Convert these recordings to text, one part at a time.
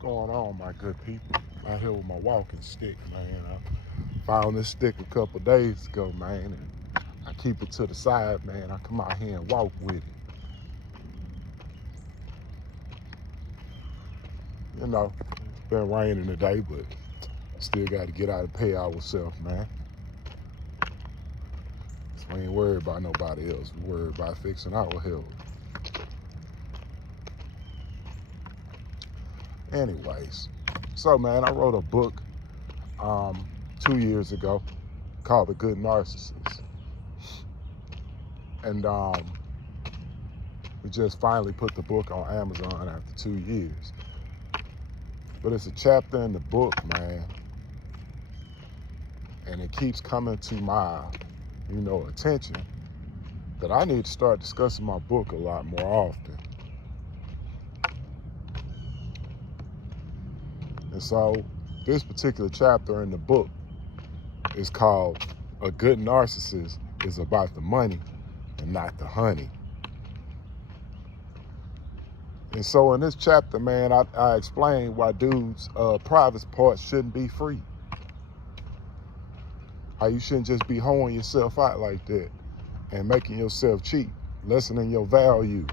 Going on, my good people? Out here with my walking stick, man. I found this stick a couple days ago, man, and I keep it to the side, man. I come out here and walk with it. You know, it's been raining today, but still got to get out and pay ourselves, man. So we ain't worried about nobody else. We worried about fixing our health. Anyways, so man, I wrote a book 2 years ago called The Goud Narcissist. And we just finally put the book on Amazon after 2 years. But it's a chapter in the book, man, and it keeps coming to my, attention that I need to start discussing my book a lot more often. And so this particular chapter in the book is called A Goud Narcissist is About the Money and Not the Honey. And so in this chapter, man, I explain why dudes' private parts shouldn't be free. How you shouldn't just be hoeing yourself out like that and making yourself cheap, lessening your value.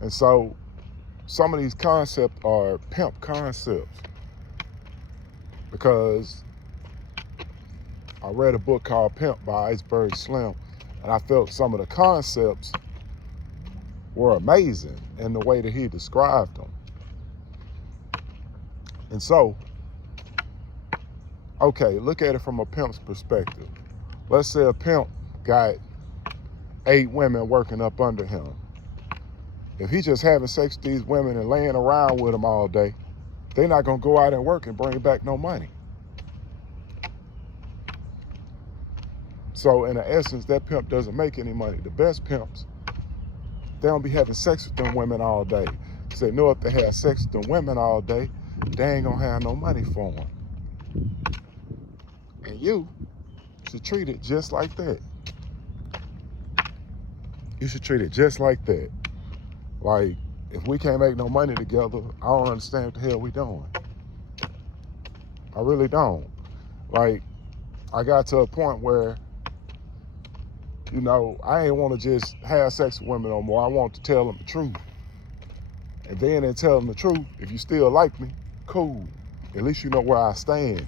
And so some of these concepts are pimp concepts, because I read a book called Pimp by Iceberg Slim, and I felt some of the concepts were amazing in the way that he described them. And so, okay, look at it from a pimp's perspective. Let's say a pimp got 8 women working up under him. If he just having sex with these women and laying around with them all day, they're not gonna go out and work and bring back no money. So in essence, that pimp doesn't make any money. The best pimps, they don't be having sex with them women all day. Because they know if they have sex with them women all day, they ain't gonna have no money for them. And you should treat it just like that. You should treat it just like that. Like, if we can't make no money together, I don't understand what the hell we doing. I really don't. Like, I got to a point where, I ain't want to just have sex with women no more. I want to tell them the truth. And then in telling them the truth, if you still like me, cool. At least you know where I stand.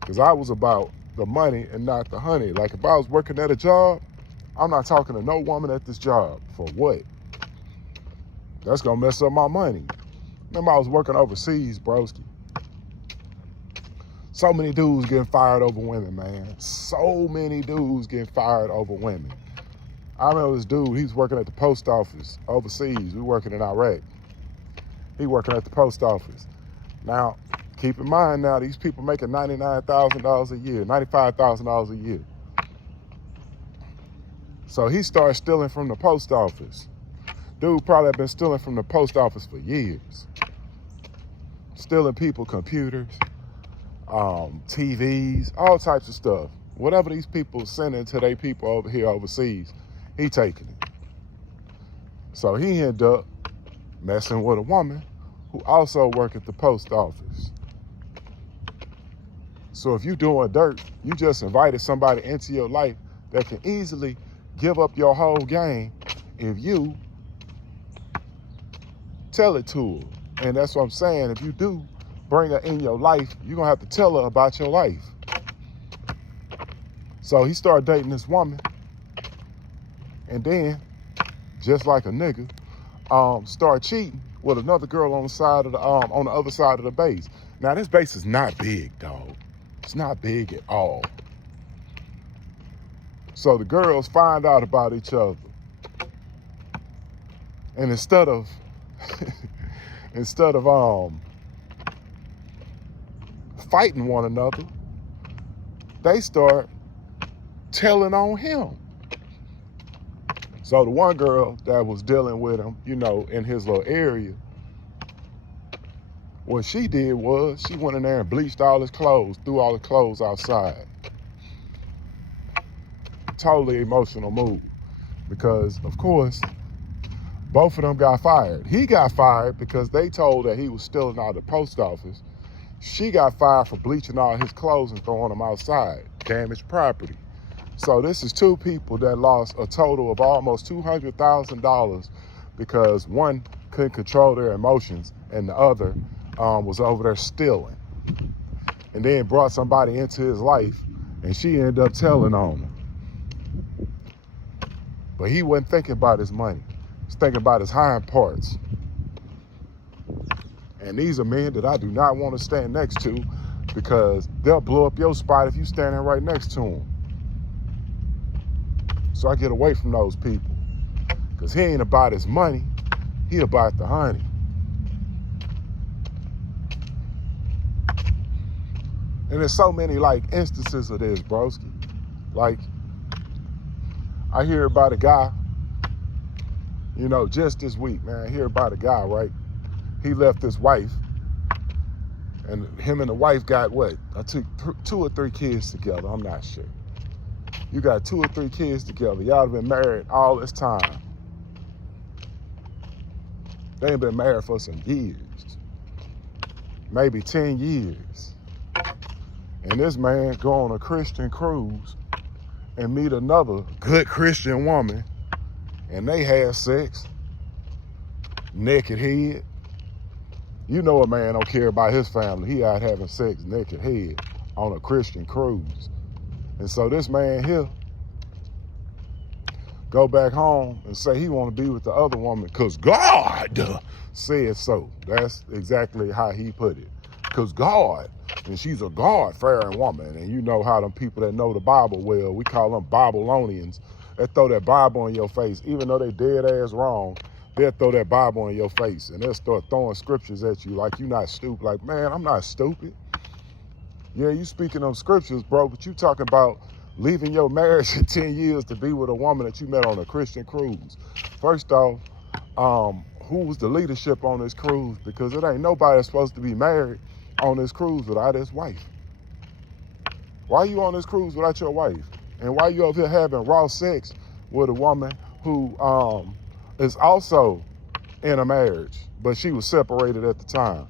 Because I was about the money and not the honey. Like, if I was working at a job, I'm not talking to no woman at this job. For what? That's gonna mess up my money. Remember, I was working overseas, broski. So many dudes getting fired over women, man. So many dudes getting fired over women. I remember this dude, he's working at the post office overseas. We working in Iraq. He working at the post office. Now, keep in mind now, these people making $99,000 a year, $95,000 a year. So he started stealing from the post office. Dude probably been stealing from the post office for years. Stealing people computers, TVs, all types of stuff. Whatever these people sending to their people over here overseas, he taking it. So he ended up messing with a woman who also worked at the post office. So if you doing dirt, you just invited somebody into your life that can easily give up your whole game if you tell it to her. And that's what I'm saying. If you do bring her in your life, you're going to have to tell her about your life. So he started dating this woman. And then, just like a nigga, started cheating with another girl on the side of the on the other side of the base. Now, this base is not big, dog. It's not big at all. So the girls find out about each other. And instead of fighting one another, they start telling on him. So the one girl that was dealing with him, in his little area, what she did was she went in there and bleached all his clothes, threw all his clothes outside. Totally emotional move. because, of course, both of them got fired. He got fired because they told that he was stealing out of the post office. She got fired for bleaching all his clothes and throwing them outside. Damaged property. So this is two people that lost a total of almost $200,000 because one couldn't control their emotions and the other was over there stealing. And then brought somebody into his life and she ended up telling on him. But he wasn't thinking about his money. He was thinking about his hind parts. And these are men that I do not want to stand next to because they'll blow up your spot if you standing right next to them. So I get away from those people because he ain't about his money. He about the honey. And there's so many like instances of this, broski. Like, I hear about a guy, you know, just this week, man, I hear about a guy, right? He left his wife, and him and the wife got what? I took 2 or 3 kids together, I'm not sure. You got 2 or 3 kids together. Y'all have been married all this time. They ain't been married for some years, maybe 10 years. And this man go on a Christian cruise and meet another good Christian woman, and they have sex, naked head. You know a man don't care about his family. He out having sex naked head on a Christian cruise. And so this man here go back home and say he want to be with the other woman because God said so. That's exactly how he put it. Because God, and she's a God-fearing woman. And you know how them people that know the Bible well, we call them Babylonians. They throw that Bible in your face. Even though they dead ass wrong, they'll throw that Bible in your face. And they'll start throwing scriptures at you like you're not stupid. Like, man, I'm not stupid. Yeah, you speaking them scriptures, bro, but you talking about leaving your marriage in 10 years to be with a woman that you met on a Christian cruise. First off, who was the leadership on this cruise? Because it ain't nobody supposed to be married on this cruise without his wife. Why you on this cruise without your wife? And why you over here having raw sex with a woman who is also in a marriage, but she was separated at the time?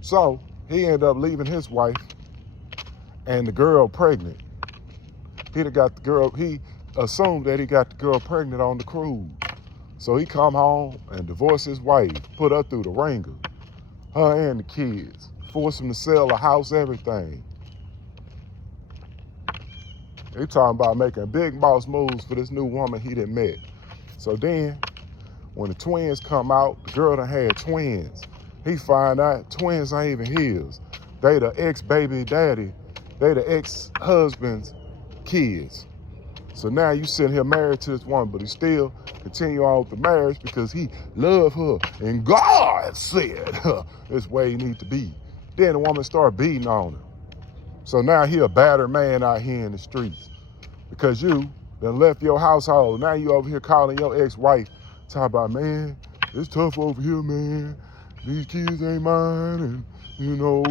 So he ended up leaving his wife and the girl pregnant. He assumed that he got the girl pregnant on the cruise. So he come home and divorce his wife, put her through the ringer, her and the kids, force him to sell the house, everything. He talking about making big boss moves for this new woman he done met. So then, when the twins come out, the girl done had twins. He find out twins ain't even his. They the ex-baby daddy. They the ex-husband's kids. So now you sitting here married to this woman, but he still continue on with the marriage because he loved her. And God said, this way he need to be. Then the woman started beating on him. So now he a battered man out here in the streets because you done left your household. Now you over here calling your ex-wife, talking about, man, it's tough over here, man. These kids ain't mine, and you know,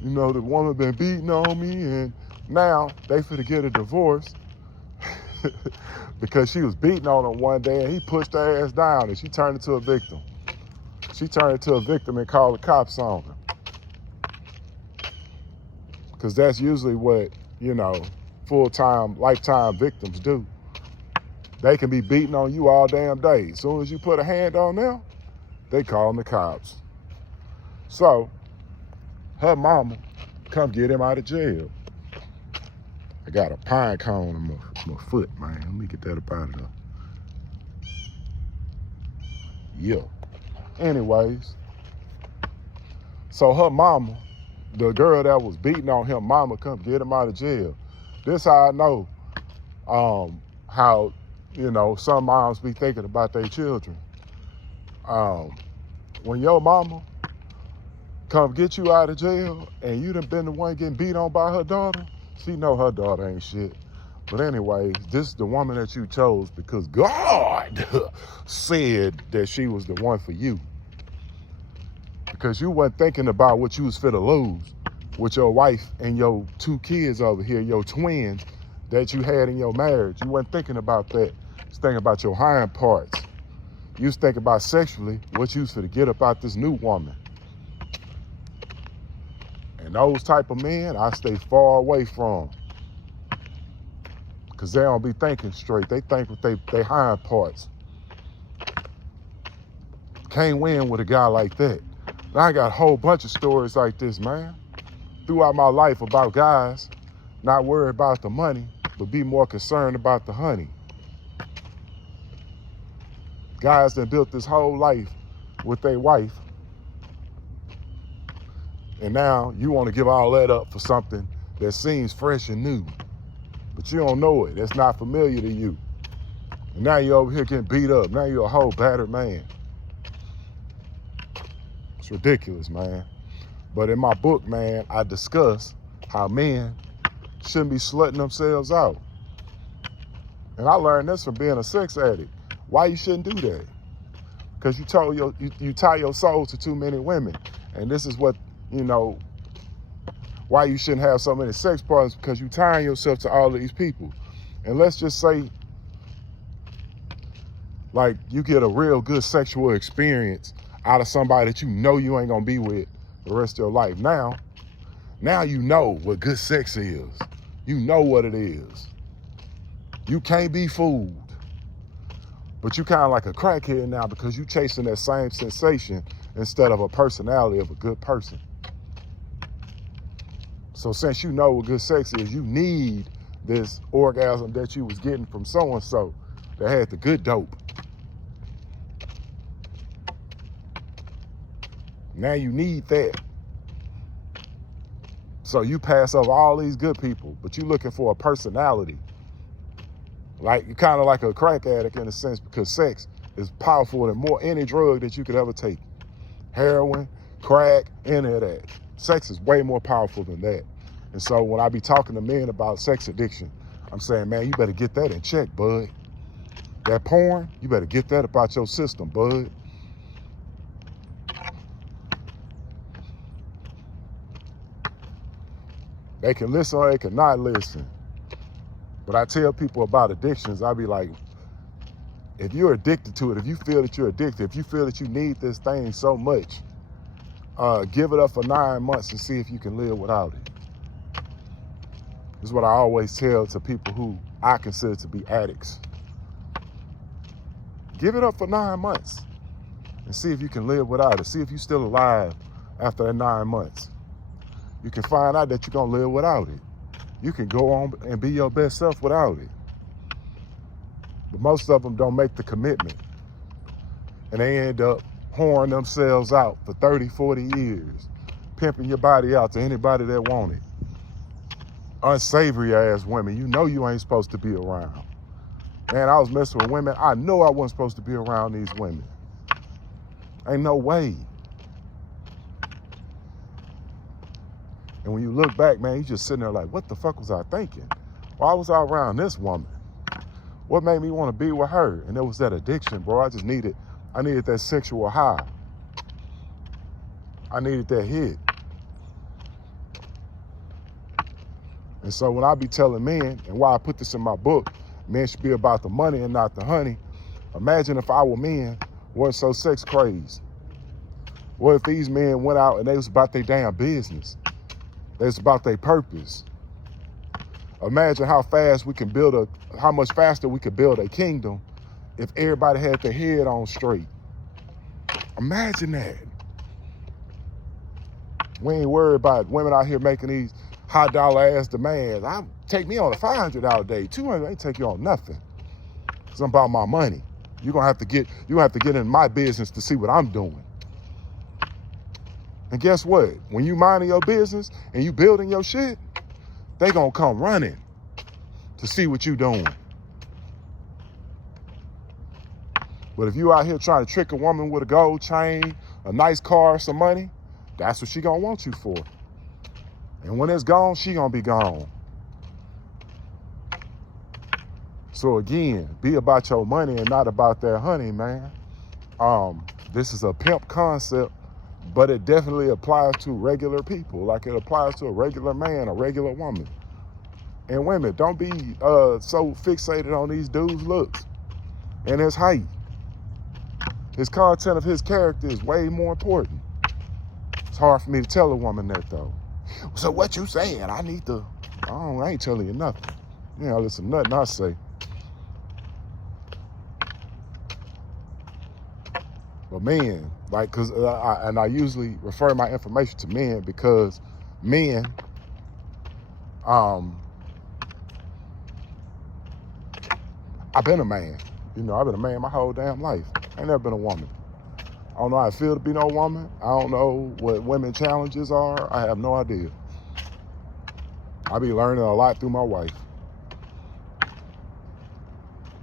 the woman been beating on me, and now they finna get a divorce because she was beating on him one day, and he pushed her ass down, and she turned into a victim. She turned into a victim and called the cops on her. Because that's usually what, full-time, lifetime victims do. They can be beating on you all damn day. As soon as you put a hand on them, they call the cops. So, her mama come get him out of jail. I got a pine cone in my foot, man. Let me get that up out of there. Yeah. Anyways, so her mama, the girl that was beating on him, mama come get him out of jail. This how I know how, some moms be thinking about their children. When your mama come get you out of jail and you done been the one getting beat on by her daughter, she know her daughter ain't shit. But anyways, this is the woman that you chose because God said that she was the one for you. Because you wasn't thinking about what you was finna lose with your wife and your 2 kids over here, your twins, that you had in your marriage. You weren't thinking about that. You was thinking about your hind parts. You was thinking about sexually what you was finna get about this new woman. And those type of men, I stay far away from. Because they don't be thinking straight. They think with they hind parts. Can't win with a guy like that. And I got a whole bunch of stories like this, man. Throughout my life about guys not worried about the money, but be more concerned about the honey. Guys that built this whole life with their wife, and now you want to give all that up for something that seems fresh and new, but you don't know it. It's not familiar to you. And now you're over here getting beat up. Now you're a whole battered man. It's ridiculous, man. But in my book, man, I discuss how men shouldn't be slutting themselves out. And I learned this from being a sex addict. Why you shouldn't do that? Because you tie your soul to too many women. And this is what, why you shouldn't have so many sex partners, because you tying yourself to all of these people. And let's just say, like, you get a real good sexual experience out of somebody that you know you ain't gonna be with the rest of your life. Now you know what good sex is. You know what it is. You can't be fooled. But you kind of like a crackhead now because you chasing that same sensation instead of a personality of a good person. So since you know what good sex is, you need this orgasm that you was getting from so-and-so that had the good dope. Now you need that. So you pass over all these good people, but you looking for a personality. Like, you're kind of like a crack addict in a sense, because sex is powerful than any drug that you could ever take. Heroin, crack, any of that. Sex is way more powerful than that. And so when I be talking to men about sex addiction, I'm saying, man, you better get that in check, bud. That porn, you better get that about your system, bud. They can listen or they can not listen. But I tell people about addictions, I be like, if you're addicted to it, if you feel that you're addicted, if you feel that you need this thing so much, give it up for 9 months and see if you can live without it. This is what I always tell to people who I consider to be addicts. Give it up for 9 months and see if you can live without it. See if you're still alive after that 9 months. You can find out that you're gonna live without it. You can go on and be your best self without it. But most of them don't make the commitment. And they end up whoring themselves out for 30, 40 years, pimping your body out to anybody that want it. Unsavory ass women, you know you ain't supposed to be around. Man, I was messing with women, I know I wasn't supposed to be around these women. Ain't no way. And when you look back, man, you just sitting there like, what the fuck was I thinking? Why was I around this woman? What made me want to be with her? And it was that addiction, bro. I needed that sexual high. I needed that hit. And so when I be telling men, and why I put this in my book, men should be about the money and not the honey. Imagine if our men weren't so sex crazed. What if these men went out and they was about their damn business? It's about their purpose. Imagine how much faster we could build a kingdom if everybody had their head on straight. Imagine that. We ain't worried about women out here making these high dollar ass demands. Take me on a $500 day. $200 ain't take you on nothing. It's about my money. You're gonna have to get in my business to see what I'm doing. And guess what? When you minding your business and you building your shit, they gonna come running to see what you doing. But if you out here trying to trick a woman with a gold chain, a nice car, some money, that's what she gonna want you for. And when it's gone, she gonna be gone. So again, be about your money and not about that honey, man. This is a pimp concept, but it definitely applies to regular people, like it applies to a regular man, a regular woman. And women, don't be so fixated on these dudes' looks and his height. His content of his character is way more important. It's hard for me to tell a woman that, though. So what you saying? I ain't telling you nothing. You know, listen, nothing I say. But men, like, cause I usually refer my information to men because men, I've been a man. You know, I've been a man my whole damn life. I ain't never been a woman. I don't know how it feels to be no woman. I don't know what women challenges are. I have no idea. I be learning a lot through my wife.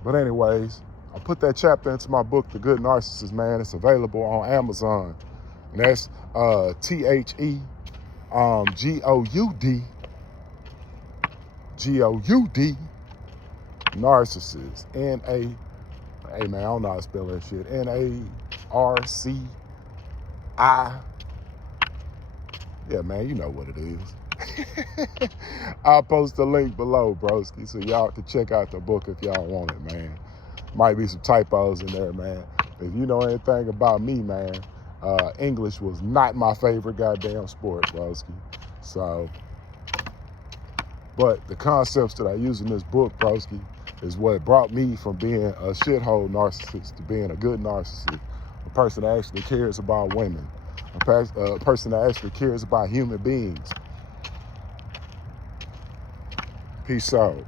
But anyways, I put that chapter into my book, The Goud Narcissist, man. It's available on Amazon. And that's THEGOUD, GOUD, Narcissist. Hey man, I don't know how to spell that shit. NARCI. Yeah, man, you know what it is. I'll post the link below, broski, so y'all can check out the book if y'all want it, man. Might be some typos in there, man. If you know anything about me, man, English was not my favorite goddamn sport, broski. So, but the concepts that I use in this book, broski, is what brought me from being a shithole narcissist to being a good narcissist. A person that actually cares about women. A person that actually cares about human beings. Peace out.